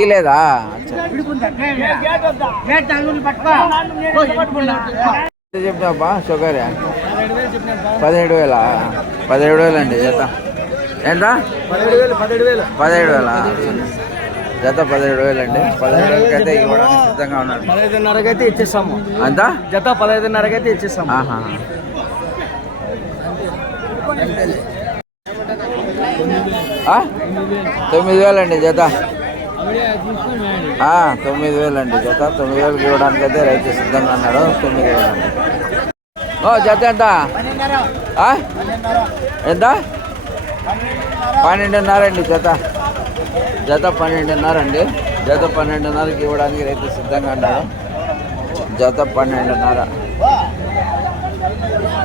ఈ లేదా? చెప్పినాపా షుగర్. పదిహేడు వేల? పదిహేడు వేలు అండి జత. ఎంత పదిహేడు వేల? జత పదిహేడు వేలు అండి. పదిహేడు వేలకి అయితే ఇవ్వడానికి సిద్ధంగా ఉన్నాడు పదహైదున్నరకి అయితే ఇచ్చేస్తాము. అంత? జత పదహైదున్నరకి అయితే ఇచ్చేస్తాము? తొమ్మిది వేలండి జత. తొమ్మిది వేలండి జత. తొమ్మిది వేలకి ఇవ్వడానికి అయితే రైతు సిద్ధంగా అన్నాడు తొమ్మిది వేలండి. ఓ జత ఎంత? ఆ? ఎంత? పన్నెండున్నర అండి జత. జత పన్నెండున్నర అండి జత పన్నెండున్నరకి ఇవ్వడానికి రైతు సిద్ధంగా అన్నాడు జత పన్నెండున్నర.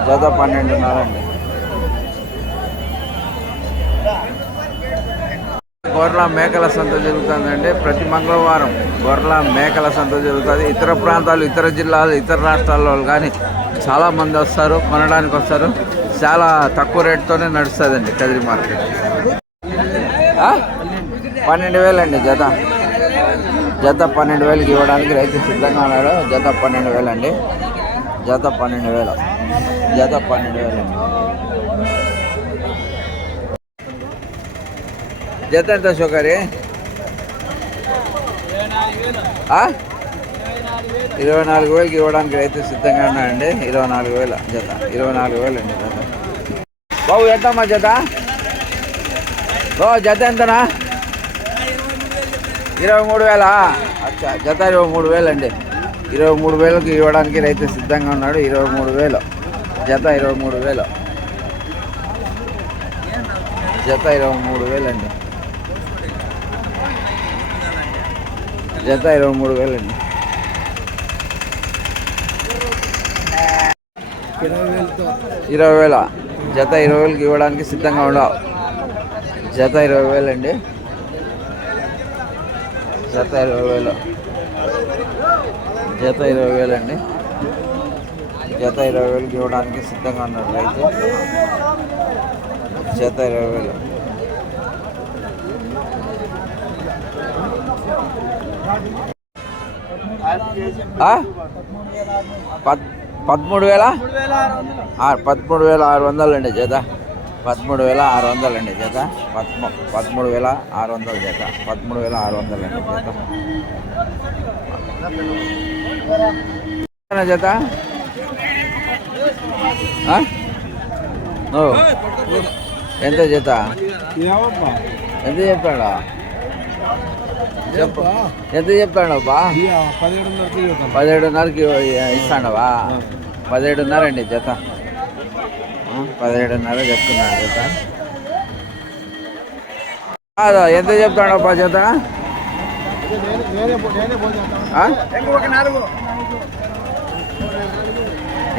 జత పన్నెండున్నర అండి గొర్రెల మేకల సంత జరుగుతుందంటే ప్రతి మంగళవారం గొర్రెల మేకల సంత జరుగుతుంది. ఇతర ప్రాంతాలు ఇతర జిల్లాలు ఇతర రాష్ట్రాల వాళ్ళు కానీ చాలా మంది వస్తారు కొనడానికి వస్తారు. చాలా తక్కువ రేటుతోనే నడుస్తుందండి కదిరి మార్కెట్. పన్నెండు వేలండి జత. జత పన్నెండు వేలకి ఇవ్వడానికి రైతు సిద్ధంగా ఉన్నాడు. జత పన్నెండు వేలండి. జత పన్నెండు వేలు. జత పన్నెండు వేలండి. జత ఎంత షుగరి ఇరవై నాలుగు వేలకి ఇవ్వడానికి రైతు సిద్ధంగా ఉన్నాడండి ఇరవై నాలుగు వేల జత. ఇరవై నాలుగు వేలు అండి జత. బాబు ఎంతమ్మా జత? ఓ జత ఎంతనా? ఇరవై మూడు వేల? అచ్చా జత ఇరవై మూడు వేలు అండి ఇరవై మూడు వేలకు ఇవ్వడానికి రైతు సిద్ధంగా ఉన్నాడు. ఇరవై మూడు వేలు. జత ఇరవై మూడు వేలు. జత ఇరవై మూడు వేలు అండి జత ఇరవై మూడు వేలండి ఇరవై వేల. జత ఇరవై వేలకి ఇవ్వడానికి సిద్ధంగా ఉండవు జత ఇరవై వేలు అండి. జత ఇరవై వేలు. జత ఇరవై వేలండి జత ఇరవై వేలకి ఇవ్వడానికి సిద్ధంగా ఉన్నారు రైతు. జత ఇరవై వేలు ఆ? పద్ పదమూడు వేల? పదమూడు వేల ఆరు వందలు అండి జత. పదమూడు వేల ఆరు వందలు అండి జత. పద్మ పదమూడు వేల ఆరు వందలు జత. పదమూడు వేల ఆరు వందలు అండి జత. ఎంత జత? ఆ? ఓ. ఎంత జత? ఎంత చెప్తాడా చెప్పు. ఎంత చెప్తాడు బా పదిహేడున్నరకి ఇస్తాడవా? పదిహేడున్నర అండి జత. పదిహేడున్నర చెప్తున్నాడు జత. కాదు, ఎంత చెప్తాడబ్బా జత?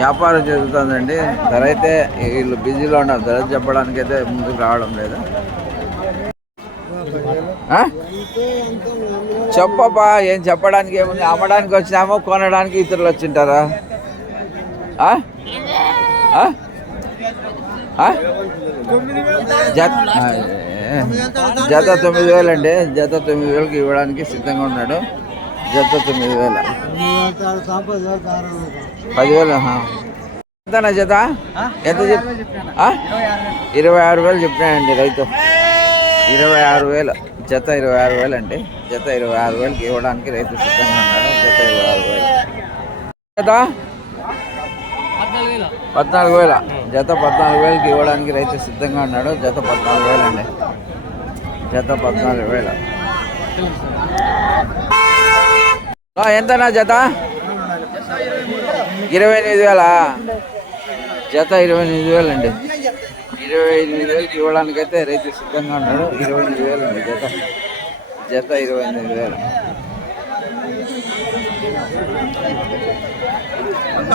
వ్యాపారం జరుగుతుందండి. ధర అయితే వీళ్ళు బిజీలో ఉన్నారు. ధర చెప్పడానికి అయితే ముందుకు రావడం లేదు. చెప్పబ్బా ఏం చెప్పడానికి ఏముంది? అమ్మడానికి వచ్చినామో కొనడానికి ఇతరులు వచ్చింటారా? జత తొమ్మిది వేలు అండి జత తొమ్మిది వేలకి ఇవ్వడానికి సిద్ధంగా ఉన్నాడు. జత తొమ్మిది వేల. పదివేలు. ఎంతనా జత? ఎంత చెప్? ఇరవై ఆరు వేలు చెప్పినాడండి రైతు. ఇరవై ఆరు వేలు జత ఇరవై ఆరు వేలు అండి జత ఇరవై ఆరు వేలకి ఇవ్వడానికి రైతు సిద్ధంగా ఉన్నాడు. జత ఇరవై ఆరు వేలు. జత? పద్నాలుగు వేల. జత పద్నాలుగు వేలకి ఇవ్వడానికి రైతు సిద్ధంగా ఉన్నాడు. జత పద్నాలుగు వేలు అండి జత పద్నాలుగు వేల. ఎంతనా జత? ఇరవై ఎనిమిది వేల? జత ఇరవై ఎనిమిది వేలు అండి ఇరవై ఎనిమిది వేలకి ఇవ్వడానికైతే రైతు సిద్ధంగా ఉన్నాడు. ఇరవై ఎనిమిది వేలు అండి జత జత ఇరవై ఎనిమిది వేలు.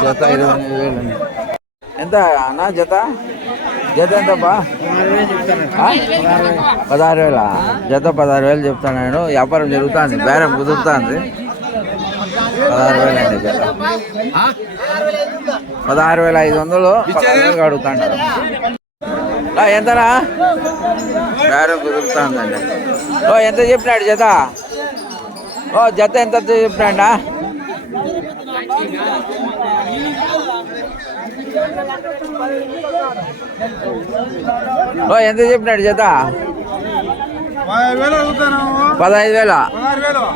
జత ఇరవై ఎనిమిది వేలు ఎంత అన్నా జత? జత ఎంతప్పా? పదహారు వేల? జత పదహారు వేలు చెప్తాను నేను. వ్యాపారం జరుగుతుంది. బేరం కుదురుతుంది. పదహారు వేలు అండి జత. పదహారు వేల ఐదు వందలు అడుగుతాంటారు ఎంతనా బేరం కుదురుతుందండి. ఓ ఎంత చెప్పినాడు జత? ఓ జత ఎంత చెప్పినాడా? ఓ ఎంత చెప్పినాడు జత? పదహైదు వేల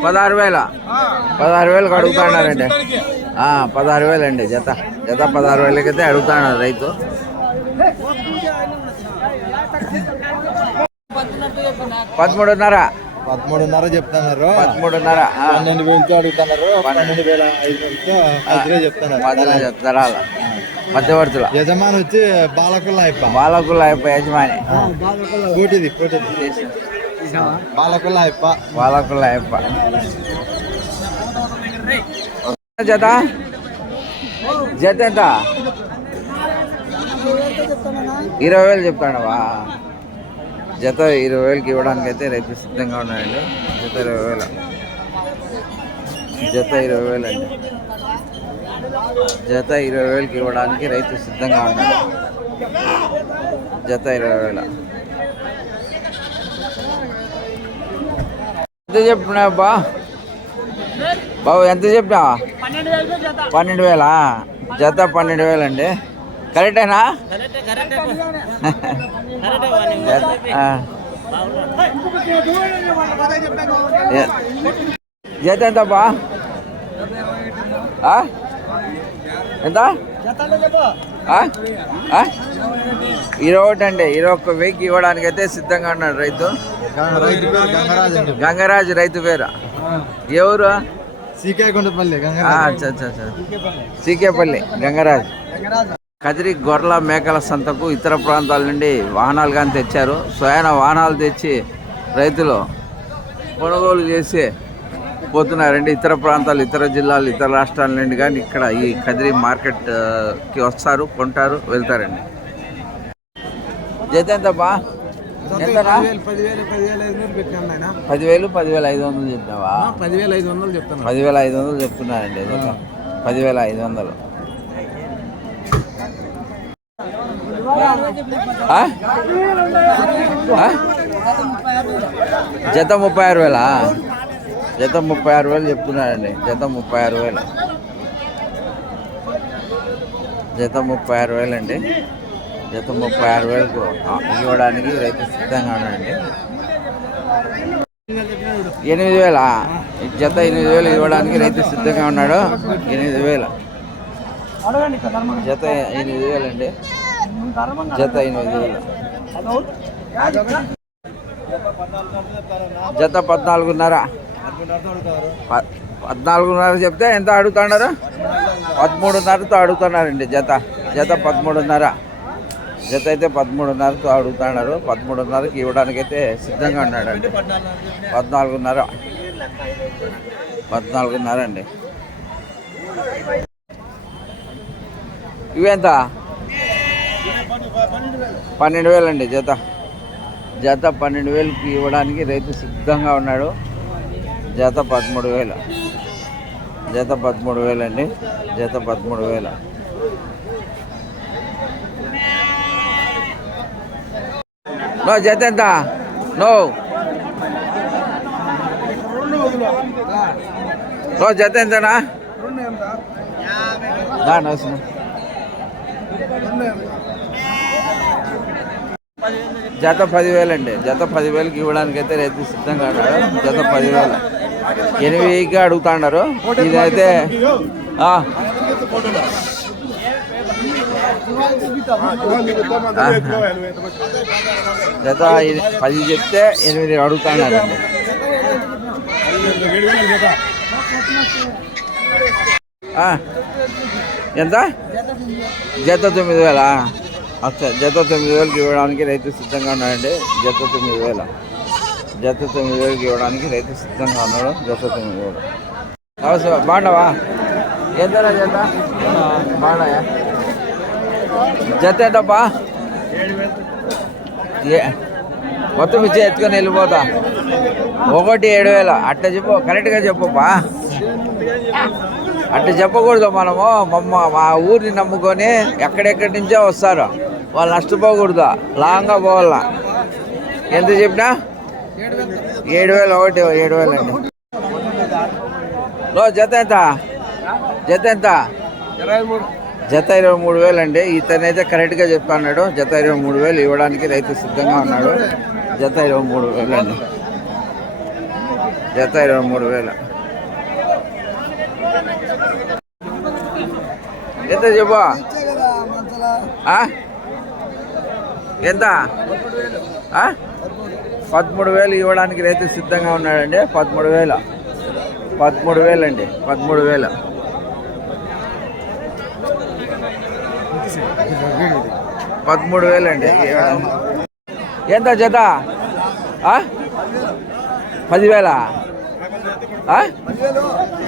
పదహారు వేల. పదహారు వేలకు అడుగుతున్నారండి. ఆ, పదహారు వేలు అండి జత. జత పదహారు వేలకైతే అడుగుతున్నాడు రైతు. పదమూడున్నర. పదమూడున్నర చెప్తున్నారు. పదమూడున్నర ఆ, పన్నెండు వేలతో అడుగుతున్నారు. పన్నెండు. వేల ఐదు వేలతో చెప్తున్నారు. పదహారు ధరాల మధ్యవర్తుల. యజమాని వచ్చి బాలకుల అయిప. బాలకుల యజమాని. కోటిది కోటిది. బాలకుల అయిప. బాలకుల అయ్యప్ప జత. జత ఎంత? ఇరవై వేలు చెప్తాడవా జత ఇరవై వేలకి ఇవ్వడానికి అయితే రైతు సిద్ధంగా ఉన్నాయండి జత ఇరవై వేలు. జత ఇరవై వేలు అండి జత ఇరవై వేలకి ఇవ్వడానికి రైతు సిద్ధంగా ఉన్నాడు జత ఇరవై వేల. ఎంత చెప్పినా బా బాబు ఎంత చెప్పినా పన్నెండు వేలా జత. పన్నెండు వేలు? అండి కరెక్టేనా జత, ఎంత బా ఆ? ఎంత? ఆ? ఆ? ఇరవై ఒకటి అండి ఇరవై ఒక్క వెయ్యికి ఇవ్వడానికి అయితే సిద్ధంగా ఉన్నాడు రైతు. రైతు పేరు గంగరాజ్ రైతు పేరు? ఎవరు? సీకే అచ్చా సీకేపల్లి గంగరాజు. కదిరి గొర్రెల మేకల సంతకు ఇతర ప్రాంతాల నుండి వాహనాలు కానీ తెచ్చారు. స్వయాన వాహనాలు తెచ్చి రైతులు కొనుగోలు చేసి పోతున్నారండి. ఇతర ప్రాంతాలు ఇతర జిల్లాలు ఇతర రాష్ట్రాల నుండి కానీ ఇక్కడ ఈ కదిరి మార్కెట్కి వస్తారు కొంటారు వెళ్తారండి. జత ఎంతబ్బా ఎంతనా? పదివేలు పదివేల ఐదు వందలు చెప్పినావా? పదివేల ఐదు వందలు చెప్తాను పదివేల ఐదు వందలు చెప్తున్నారండి. పదివేల ఐదు వందలు. జత ముప్పై ఆరు వేలా? జత ముప్పై ఆరు వేలు చెప్తున్నారండి జత ముప్పై ఆరు వేలు. జత ముప్పై ఆరు వేలు అండి జత ముప్పై ఆరు వేలకు ఇవ్వడానికి రైతు సిద్ధంగా ఉన్నాడండి. ఎనిమిది వేల? జత ఎనిమిది వేలు ఇవ్వడానికి రైతు సిద్ధంగా ఉన్నాడు. ఎనిమిది వేల. జత ఎనిమిది వేలండి. జత ఎనిమిది జత పద్నాలుగున్నర. పద్నాలుగున్నర చెప్తే ఎంత అడుగుతున్నారు? పదమూడున్నరతో అడుగుతున్నారండి జత. జత పదమూడున్నర. జత అయితే పదమూడున్నరతో అడుగుతున్నారు. పదమూడున్నరకి ఇవ్వడానికి అయితే సిద్ధంగా ఉన్నాడండి. పద్నాలుగున్నర. పద్నాలుగున్నర అండి. ఇవెంత పన్నెండు వేలు అండి జత. జత పన్నెండు వేలకి ఇవ్వడానికి రైతు సిద్ధంగా ఉన్నాడు. జత పదమూడు వేలు. జత పదమూడు వేలు అండి. జత పదమూడు వేలు. నో జత ఎంత? నో. నో జత ఎంతనా? దాని అవసరం జత పదివేలు అండి. జత పదివేలకి ఇవ్వడానికి అయితే రైతు సిద్ధంగా ఉన్నాడు జత పదివేలు. ఎనిమిదికి అడుగుతాడారు. ఇదైతే జత పది చెప్తే ఎనిమిది అడుగుతాడారండి. ఆ. ఎంత? జత తొమ్మిది వేలా? అచ్చా జత తొమ్మిది వేలకి ఇవ్వడానికి రైతు సిద్ధంగా ఉన్నాడండి జత తొమ్మిది వేల. జత తొమ్మిది వేలకి ఇవ్వడానికి రైతు సిద్ధంగా ఉన్నాడు జత తొమ్మిది వేలు. అవసరం బాగున్నావా? ఎంతరా జత? బాగున్నాయా? జత ఏంటప్పా ఏ మొత్తం ఇచ్చే ఎత్తుకొని వెళ్ళిపోతా. ఒకటి ఏడు వేల. అట్ట చెప్పు కరెక్ట్గా చెప్పుపా అట్లా చెప్పకూడదు మనము. మమ్మ మా ఊరిని నమ్ముకొని ఎక్కడెక్కడి నుంచో వస్తారు. వాళ్ళు నష్టపోకూడదు. లాంగ్గా పోవాలా. ఎంత చెప్పినా? ఏడు వేలు ఒకటి ఏడు వేలు అండి. లో జత ఎంత? జత ఎంత? జత ఇరవై మూడు వేలు అండి. ఇతనైతే కరెక్ట్గా చెప్తున్నాడు జత ఇరవై మూడు వేలు ఇవ్వడానికి రైతు సిద్ధంగా ఉన్నాడు. జత ఇరవై మూడు వేలు అండి. జత ఇరవై మూడు వేలు. ఎంత చెప్పు? ఆ? ఎంత? పదమూడు వేలు ఇవ్వడానికి రైతు సిద్ధంగా ఉన్నాడండి. పదమూడు వేలు. పదమూడు వేలు అండి. పదమూడు వేలు. పదమూడు వేలండి ఎంత జత? పదివేల.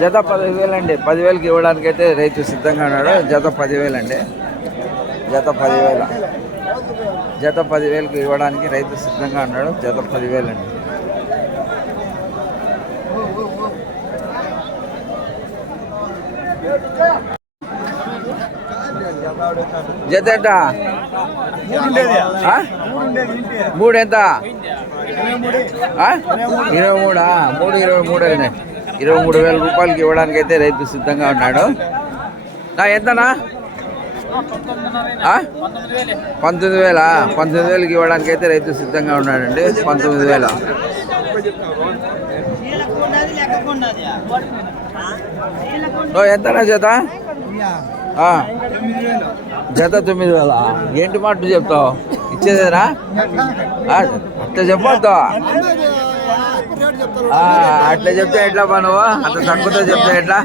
జత పదివేలండి పదివేలకి ఇవ్వడానికి అయితే రైతు సిద్ధంగా ఉన్నాడు. జత పదివేలండి జత పదివేల. జత పదివేలకు ఇవ్వడానికి రైతు సిద్ధంగా ఉన్నాడు. జత పదివేలు అండి జత ఎంత? మూడు ఎంత ఆ? ఇరవై మూడా? మూడు ఇరవై మూడు అయినాయి. ఇరవై మూడు వేల రూపాయలకి ఇవ్వడానికి అయితే రైతు సిద్ధంగా ఉన్నాడు. నా ఎంతనా? పంతొమ్మిది వేల? పంతొమ్మిది వేలకి ఇవ్వడానికి అయితే రైతు సిద్ధంగా ఉన్నాడండి. పంతొమ్మిది వేల. ఓ ఎంతనా జత? ఆ. జత తొమ్మిది వేల? ఏంటి మాట చెప్తావు? ఇచ్చేదేనా? అట్లా చెప్పొద్దు? అట్లా చెప్తే ఎట్లా పా నువ్వు? అంత తక్కువతో చెప్తే ఎట్లా?